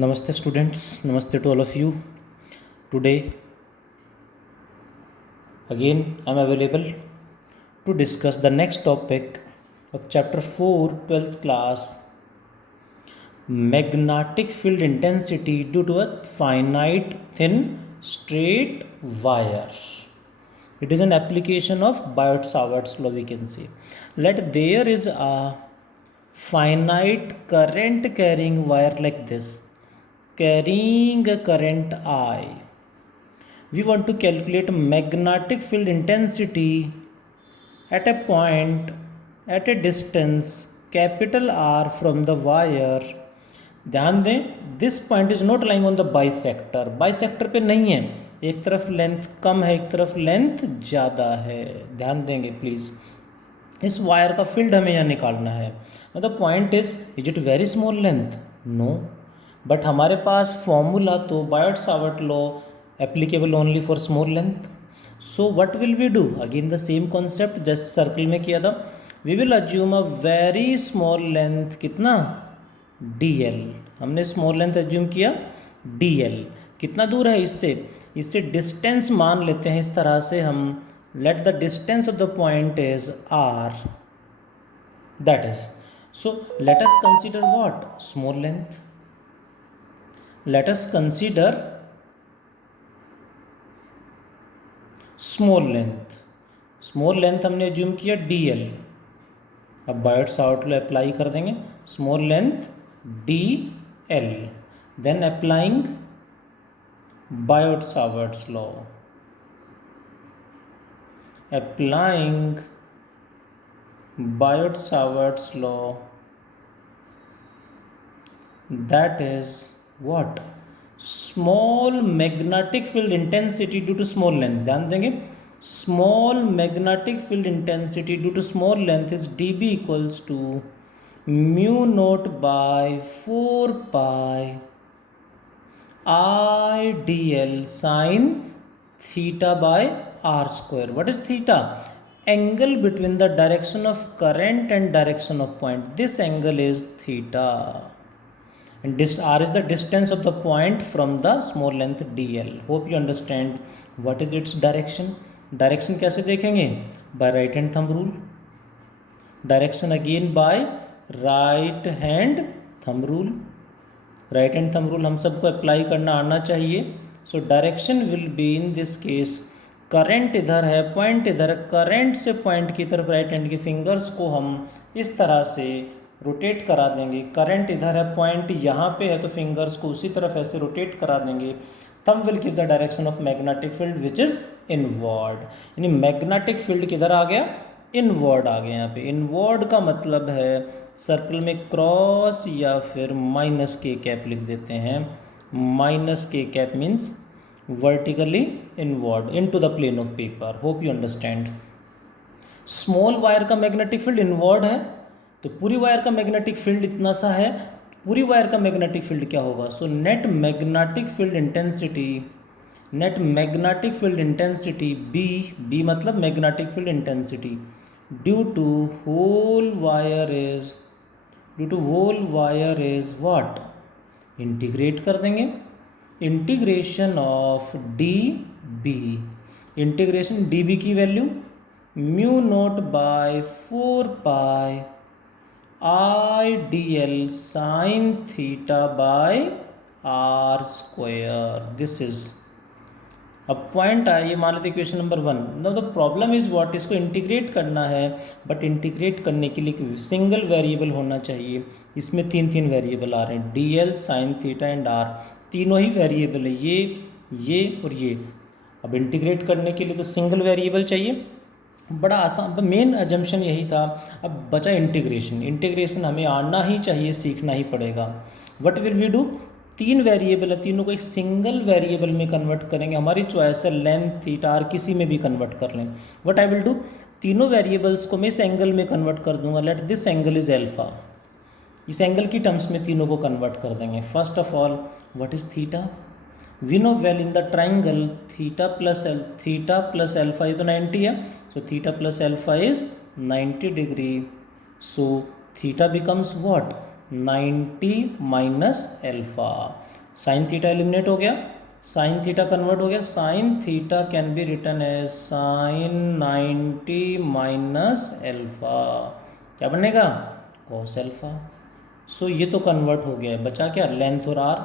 Namaste students, namaste to all of you. Today again I am available to discuss the next topic of chapter 4 12th class, magnetic field intensity due to a finite thin straight wire. It is an application of Biot-Savart's law, we can say. Let there is a finite current carrying wire like this, carrying a current I. We want to calculate magnetic field intensity at a point at a distance capital R from the wire. ध्यान दें, this point is not lying on the bisector. Bisector पे नहीं है, एक तरफ length कम है, एक तरफ लेंथ ज़्यादा है. ध्यान देंगे प्लीज़. इस वायर का फील्ड हमें यहाँ निकालना है. The point is it very small length? No, but हमारे पास फॉर्मूला तो Biot Savart law applicable only for small length. So what will we do? Again the same concept जैसे सर्कल में किया था. We will assume a very small length. कितना? dl. हमने small length assume किया dl. कितना दूर है इससे? इससे डिस्टेंस मान लेते हैं इस तरह से हम. Let the distance of the point is r. That is. So let us consider what? Small length. Let us consider small length. Small length हमने अज्यूम किया dl. अब बायोट-सावर्ट लॉ अप्लाई कर देंगे. Small length dl. Then applying Biot Savart's law. Applying Biot Savart's law, that is what? Small magnetic field intensity due to small length. ध्यान देंगे, small magnetic field intensity due to small length is dB equals to mu naught by 4 pi I dl sin theta by r square. What is theta? Angle between the direction of current and direction of point. This angle is theta. And this r is the distance of the point from the small length dl. Hope you understand what is its direction. Direction कैसे देखेंगे? By right hand thumb rule. Direction again by right hand thumb rule. Right hand thumb rule हम सबको apply करना आना चाहिए. So direction will be in this case, current इधर है, point इधर. करंट से पॉइंट की तरफ राइट हैंड की फिंगर्स को हम इस तरह से रोटेट करा देंगे. करंट इधर है, पॉइंट यहाँ पे है, तो फिंगर्स को उसी तरफ ऐसे रोटेट करा देंगे. Thumb will give the direction of magnetic field which is inward. यानी मैग्नेटिक फील्ड किधर आ गया? इनवर्ड आ गया. यहाँ पे इनवर्ड का मतलब है सर्कल में क्रॉस या फिर माइनस के कैप लिख देते हैं. Minus k cap means vertically inward into the plane of paper. Hope you understand. Small wire का मैग्नेटिक फील्ड इनवर्ड है, तो पूरी वायर का मैग्नेटिक फील्ड इतना सा है. पूरी वायर का मैग्नेटिक फील्ड क्या होगा? So net magnetic field intensity, net magnetic field intensity B मतलब magnetic field intensity due to whole wire is what? Integrate कर देंगे. Integration of d B. Integration d B की value mu naught by 4 pi I d L sine theta by r square. This is अब point आए, ये मान लेते equation number 1. No the problem is what? इसको integrate करना है, but integrate करने के लिए सिंगल वेरिएबल होना चाहिए. इसमें तीन वेरिएबल आ रहे हैं, D L sine theta and R. तीनों ही वेरिएबल है, ये और ये. अब इंटीग्रेट करने के लिए तो सिंगल वेरिएबल चाहिए. बड़ा आसान, मेन अजम्पशन यही था. अब बचा इंटीग्रेशन. इंटीग्रेशन हमें आना ही चाहिए, सीखना ही पड़ेगा. What will we do? 3 variable है, तीनों को एक सिंगल वेरिएबल में कन्वर्ट करेंगे. हमारी चॉइस है लेंथ, थीटा, आर, किसी में भी कन्वर्ट कर लें. What I will do? तीनों वेरिएबल्स को मैं इस एंगल में कन्वर्ट कर दूंगा. Let this angle is alpha. इस एंगल की टर्म्स में तीनों को कन्वर्ट कर देंगे. First of all what is theta? We know well in the triangle theta plus alpha, ये तो 90 है. So theta plus alpha is 90 degree. So theta becomes what? 90 minus alpha. Sine theta eliminate हो गया, sine theta convert हो गया, sine theta can be written as sine 90 minus alpha. क्या बनेगा? Cos alpha. सो ये तो कन्वर्ट हो गया है, बचा क्या? लेंथ और आर।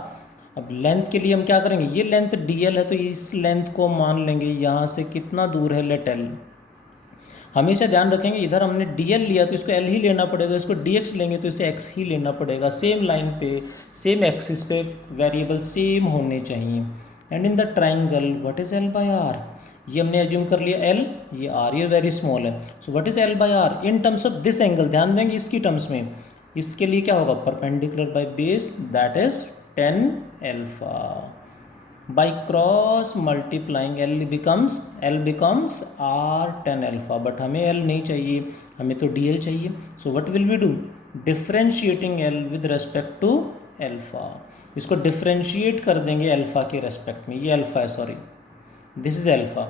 अब लेंथ के लिए हम क्या करेंगे, ये लेंथ dl है तो इस लेंथ को मान लेंगे यहाँ से कितना दूर है, लेट l। हमेशा ध्यान रखेंगे इधर हमने dl लिया तो इसको l ही लेना पड़ेगा, इसको dx लेंगे तो इसे x ही लेना पड़ेगा। सेम लाइन पे सेम एक्सिस पे वेरिएबल सेम होने चाहिए। And in the triangle what is l by r, ये हमने एज्यूम कर लिया l, ये r, ये वेरी स्मॉल है। So what is l by r in terms of this angle, ध्यान देंगे इसकी टर्म्स में। इसके लिए क्या होगा, perpendicular by base, that is 10 alpha. by cross multiplying L becomes R 10 alpha, but हमें L नहीं चाहिए, हमें तो DL चाहिए। so what will we do, differentiating L with respect to alpha, इसको differentiate कर देंगे अल्फा के रेस्पेक्ट में। ये अल्फा है, sorry this is alpha.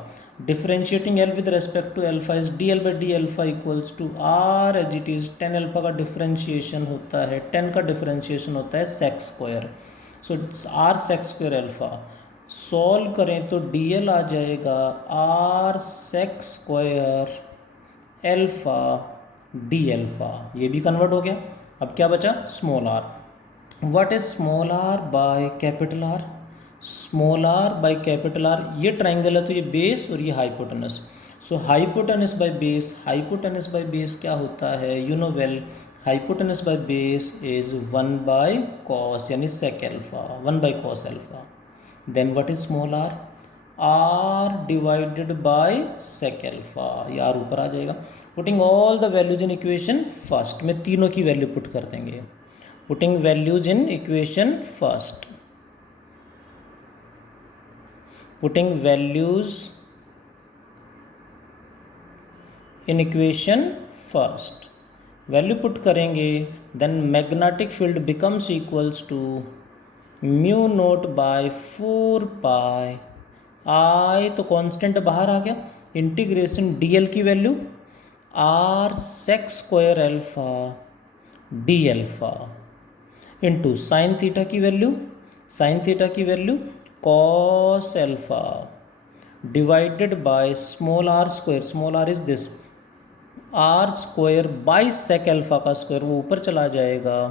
differentiating L with respect to alpha is DL by D alpha equals to R as it is 10 alpha का differentiation होता है, 10 का differentiation होता है sec square, so it's R sec square alpha। Solve करें तो dl आ जाएगा r sec square alpha d alpha, ये भी कन्वर्ट हो गया। अब क्या बचा, small r। What is small r by capital R, small r by capital R। ये ट्राइंगल है तो ये बेस और ये hypotenuse. So hypotenuse by base, hypotenuse by base क्या होता है, you know well, hypotenuse by base is 1 by cos यानी sec alpha, 1 by cos alpha. then what is small r, r divided by sec alpha, ये r ऊपर आ जाएगा। putting all the values in equation first, में तीनों की value put कर देंगे। putting values in equation first, putting values in equation first, value put करेंगे, then magnetic field becomes equals to mu naught by 4 pi I, तो constant बाहर आ गया, इंटीग्रेशन dl की value r sec square alpha d alpha into sine theta की value, sine theta की value cos alpha divided by small r square, small r is this, r square by sec alpha का square वो ऊपर चला जाएगा,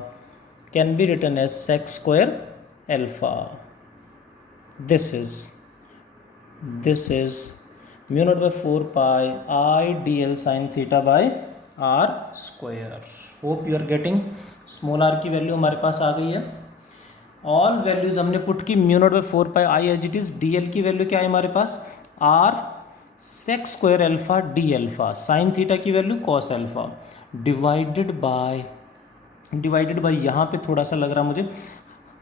can be written as sec square alpha। this is mu naught by 4 pi I dl sin theta by r square। hope you are getting। small r की value हमारे पास आ गई है, ऑल वैल्यूज हमने पुट की, mu naught by 4 pi I as it is, dl की value क्या है हमारे पास, r sec square alpha d alpha, sine theta की value cos alpha divided by यहाँ पे थोड़ा सा लग रहा मुझे,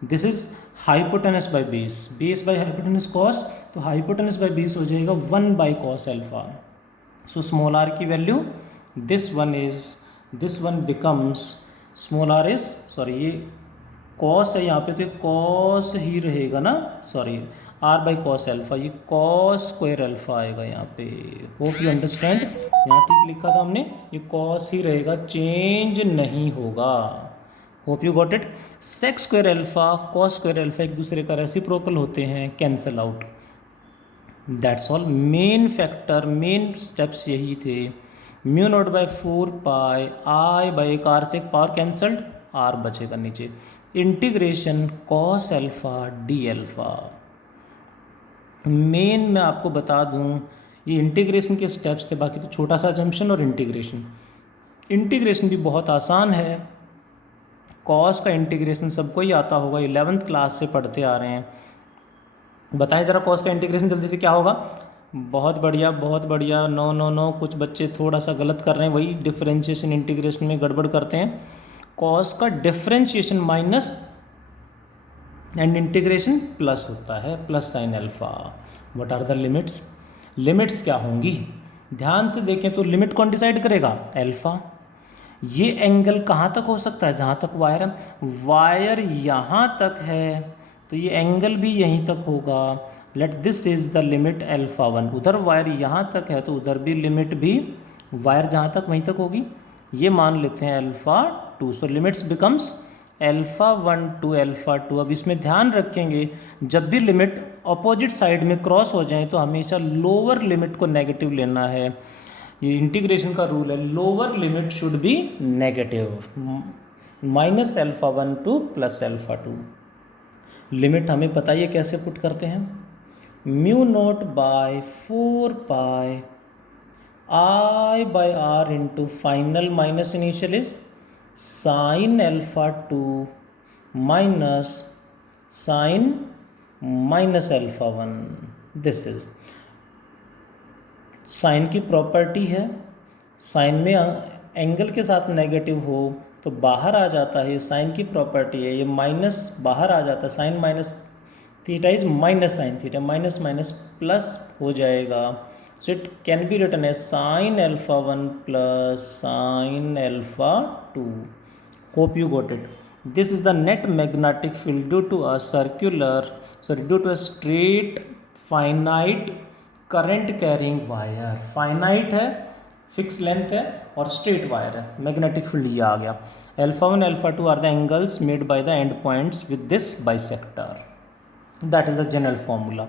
this is hypotenuse by base, base by hypotenuse cos, तो हाइपोटेनस बाय बेस हो जाएगा 1 by cos alpha. So small r की value this one becomes, small r is, sorry ये कॉस है यहाँ पे तो कॉस ही रहेगा ना, sorry r by cos alpha, ये कॉस स्क्वायर अल्फा आएगा यहाँ पे। होप यू अंडरस्टैंड, यहाँ ठीक लिखा था हमने, ये कॉस ही रहेगा, चेंज नहीं होगा। Hope you got it. Sec square alpha cos square alpha एक दूसरे का रेसिप्रोकल होते हैं, cancel out, that's all. Main factor, main steps यही थे। Mu naught by 4 pi I by एक आर से एक पावर कैंसल्ड, आर बचेगा नीचे, integration cos alpha D alpha. Main मैं आपको बता दूं ये इंटीग्रेशन के स्टेप्स थे, बाकी तो छोटा सा जंक्शन और इंटीग्रेशन भी बहुत आसान है। कॉस का इंटीग्रेशन सबको ही आता होगा, 11th क्लास से पढ़ते आ रहे हैं। बताएं ज़रा कॉस का इंटीग्रेशन जल्दी से क्या होगा। बहुत बढ़िया बहुत बढ़िया, नो नो नो, कुछ बच्चे थोड़ा सा गलत कर रहे हैं, वही डिफरेंशिएशन इंटीग्रेशन में गड़बड़ करते हैं। कॉस का differentiation minus and integration plus होता है, plus sine alpha. What are the limits, limits क्या होंगी ध्यान से देखें तो, लिमिट कौन डिसाइड करेगा, अल्फा। ये एंगल कहाँ तक हो सकता है, जहाँ तक वायर है, वायर यहाँ तक है तो ये एंगल भी यहीं तक होगा। Let this is the limit alpha 1, उधर वायर यहाँ तक है तो उधर भी लिमिट भी वायर जहाँ तक वहीं तक होगी, ये मान लेते हैं alpha 2। So limits becomes alpha 1 to alpha 2। अब इसमें ध्यान रखेंगे जब भी लिमिट अपोजिट साइड में क्रॉस हो जाए तो हमेशा लोअर लिमिट को नेगेटिव लेना है। ये इंटीग्रेशन का रूल है, lower limit should be negative, minus alpha 1 two plus alpha 2। Limit हमें पता ही है कैसे पुट करते हैं, mu naught by 4 pi I by r into final minus initial is sin alpha 2 minus sin minus alpha 1। This is sine की property है, sign में एंगल के साथ नेगेटिव हो तो बाहर आ जाता है, साइन की प्रॉपर्टी है, ये माइनस बाहर आ जाता है, sine minus theta is minus sine theta, minus minus plus हो जाएगा। So it can be written as sin alpha 1 plus sin alpha 2. Hope you got it. This is the net magnetic field due to a due to a straight finite current carrying wire. Finite है, fix length है और straight wire है, magnetic field ये आ गया। Alpha 1 alpha 2 are the angles made by the end points with this bisector. That is the general formula.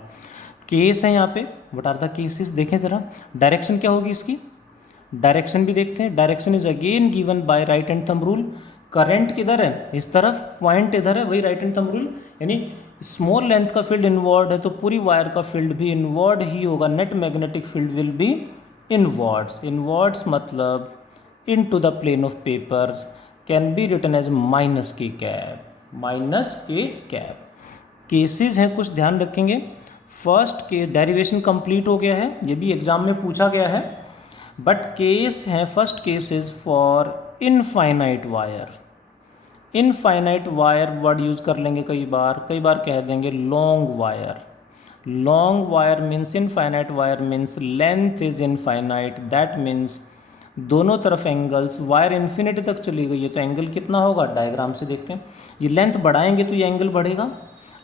Case है यहाँ पे, व्हाट आर द केसेस देखें ज़रा। डायरेक्शन क्या होगी इसकी, डायरेक्शन भी देखते हैं। Direction is again given by right hand thumb rule. Current किधर है, इस तरफ, पॉइंट इधर है, वही राइट हैंड थंब रूल। यानी स्मॉल लेंथ का फील्ड इनवर्ड है तो पूरी वायर का फील्ड भी इनवर्ड ही होगा। Net magnetic field will be inwards. Inwards मतलब into the plane of paper, can be written as minus k cap, minus k cap. Cases हैं कुछ, ध्यान रखेंगे। फर्स्ट के डेरिवेशन कंप्लीट हो गया है, ये भी एग्जाम में पूछा गया है, बट केस है, first case is for infinite wire. Infinite wire word use कर लेंगे कई बार कह देंगे long wire. Long wire means infinite wire means length is infinite, that means दोनों तरफ एंगल्स, वायर इन्फिनिटी तक चली गई है तो एंगल कितना होगा, डायग्राम से देखते हैं। ये लेंथ बढ़ाएंगे तो ये एंगल बढ़ेगा,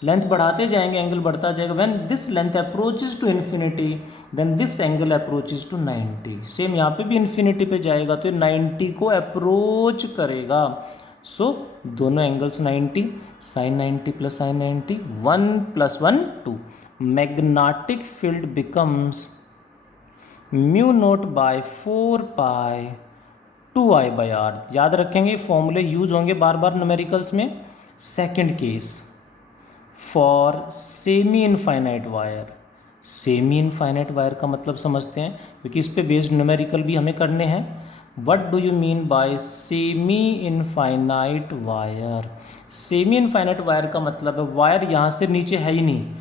लेंथ बढ़ाते जाएंगे एंगल बढ़ता जाएगा। When this length approaches to infinity then this angle approaches to 90। Same यहाँ पे भी इन्फिनिटी पे जाएगा तो 90 को अप्रोच करेगा। सो दोनों angles 90, sine 90 plus sine 90, 1 plus 1 2। Magnetic field becomes mu naught by 4 pi 2I by r. याद रखेंगे फॉर्मूले यूज होंगे बार बार न्यूमेरिकल्स में। Second case for semi infinite wire. Semi infinite wire का मतलब समझते हैं क्योंकि इस पे बेस्ड न्यूमेरिकल भी हमें करने हैं। What do you mean by semi infinite wire. Semi infinite wire का मतलब है वायर यहाँ से नीचे है ही नहीं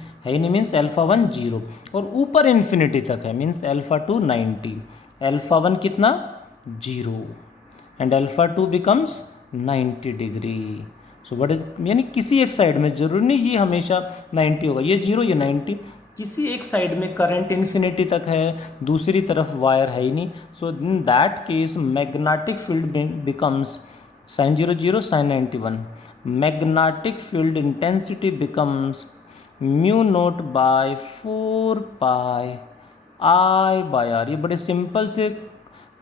मीन्स अल्फा 1 0 और ऊपर इन्फिनिटी तक है मीन्स अल्फा 2 90। अल्फा 1 कितना 0 and alpha 2 becomes 90 degree. So what is, यानी किसी एक साइड में, जरूरी नहीं ये हमेशा 90 होगा, ये 0 ये 90, किसी एक साइड में करंट इन्फिनिटी तक है, दूसरी तरफ वायर है ही नहीं। So in that case magnetic field becomes sine 0 0 sine 91। Magnetic field intensity becomes mu naught by 4 pi I by r. ये बड़े सिंपल से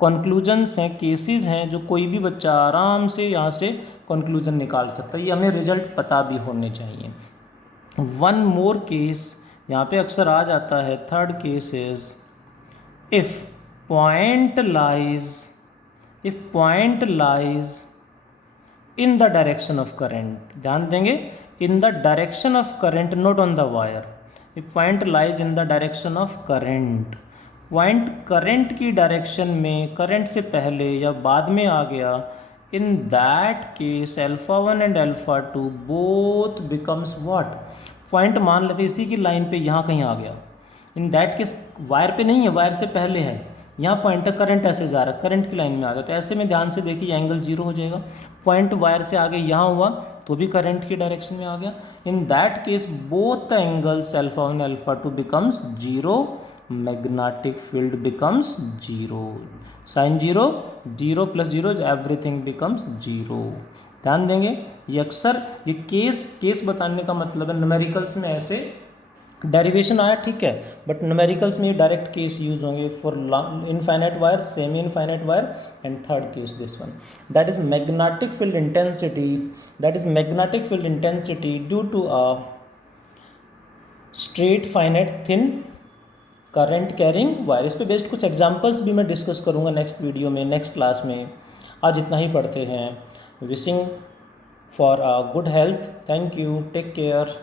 कंक्लूजन्स हैं, केसेस हैं जो कोई भी बच्चा आराम से यहाँ से कंक्लूजन निकाल सकता है। ये हमें रिजल्ट पता भी होने चाहिए। वन मोर केस यहाँ पे अक्सर आ जाता है। Third case is if point lies in the direction of current. ध्यान देंगे, in the direction of current, not on the wire. If point lies in the direction of current, point current की direction में, current से पहले या बाद में आ गया, in that case alpha 1 and alpha 2 both becomes what. Point मान लेते इसी की लाइन पे यहाँ कहीं आ गया, इन दैट केस वायर पे नहीं है, वायर से पहले है, यहाँ पॉइंट है, करंट ऐसे जा रहा है, करंट की लाइन में आ गया, तो ऐसे में ध्यान से देखिए एंगल 0 हो जाएगा। पॉइंट वायर से आगे यहाँ हुआ तो भी करंट की डायरेक्शन में आ गया। In that case both the angles alpha 1 alpha 2 becomes 0, magnetic field becomes 0। Sine 0 0 plus 0 everything becomes 0। ध्यान देंगे ये अक्सर ये केस बताने का मतलब है न्यूमेरिकल्स में ऐसे डेरिवेशन आया ठीक है, बट न्यूमेरिकल्स में डायरेक्ट केस यूज होंगे for infinite wire, semi infinite wire, and third case this one, that is magnetic field intensity, that is magnetic field intensity due to a straight finite thin current carrying wire. इस पे based कुछ examples भी मैं discuss करूंगा next video में, next class में। आज इतना ही पढ़ते हैं। Wishing for a good health, thank you, take care.